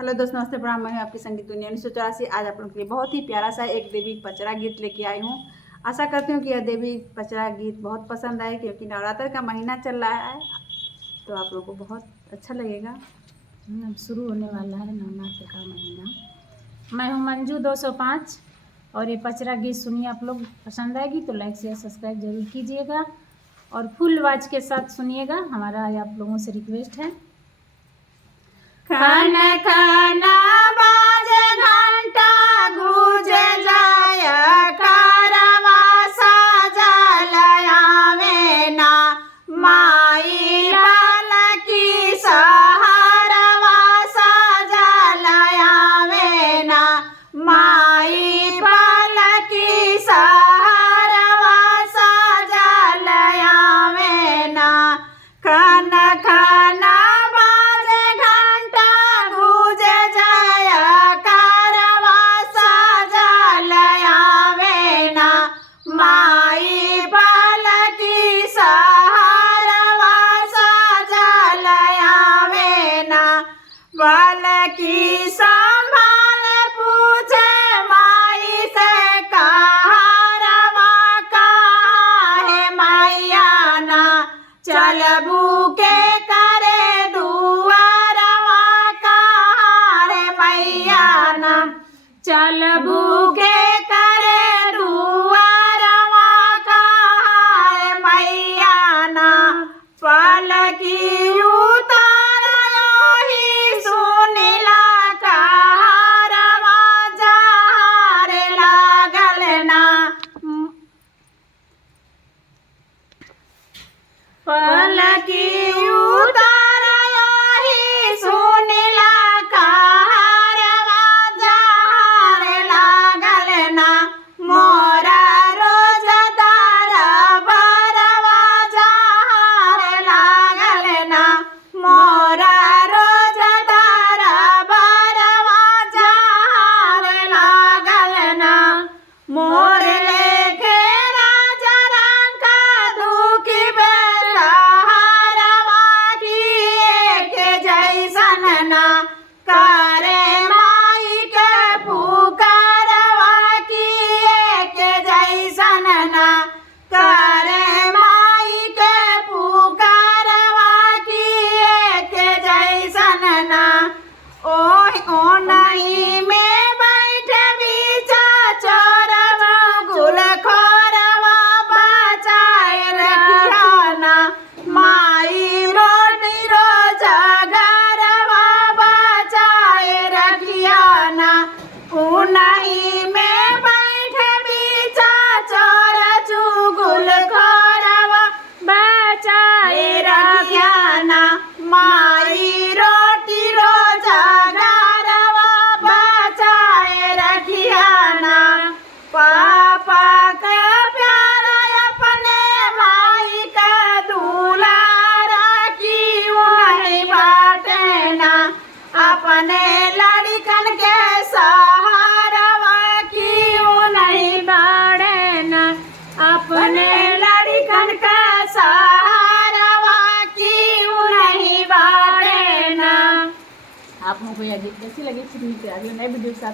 Hello दोस्त, नमस्ते, प्रणाम। मैं हूँ आपकी संगीत दुनिया 1984। आज आप लोगों के लिए बहुत ही प्यारा सा एक देवी पचरा गीत लेके आई हूँ। आशा करती हूँ कि यह देवी पचरा गीत बहुत पसंद आए, क्योंकि नवरात्र का महीना चल रहा है तो आप लोगों को बहुत अच्छा लगेगा। अब शुरू होने वाला है नवरात्र का महीना। मैं हूँ मंजू 205 और ये पचरा गीत सुनिए। आप लोग पसंद आएगी तो लाइक शेयर सब्सक्राइब जरूर कीजिएगा और फुल आवाज के साथ सुनिएगा, हमारा आप लोगों से रिक्वेस्ट है। खन खन बाजे घंटा गूंजे जाय, कारवा सजल आवे ना, माई पालकी सहरवा सजल आवे ना, माई पालकी सहरवा सजल आवे ना। खन खन पालकी संभाल पूछे माई से, कहरवा कहाँ है मैया ना, चलबू के करे दुआरवा कहाँ है मैया ना, चलबू के करे दुआरवा कहाँ है मैया ना। पालकी पलकी उतारही सुनिला, कहरवा जहार लागल ना, मोरा रोजदार बरवा जहार लागल ना, मोरा रोजदार बरवा जहार लागल ना। मोर लेके राजा रंग दुखी ना, करे माई के पुकारवा किए के जैसन ना, करे माई के पुकारवा किए के जैसन ना। ओ नहीं में बैठे बीचा चोरवा, गुल खोरवा बचाए रखिया ना, माई रोटी रोज नहीं में बैठे बीचा चोर चुगुल खोरवा बचाए रखिया ना, माई रोटी रोजा गरवा बचाए रखिया ना। पापा का प्यार अपने माई का दुलारा क्यों नहीं बाटे ना, अपने लड़कन के अपने लड़कन का सहारवा क्यों नहीं बाटे ना। आप लोगों को यह गीत कैसी लगी, फिर मिलते हैं अगले नए वीडियो के साथ।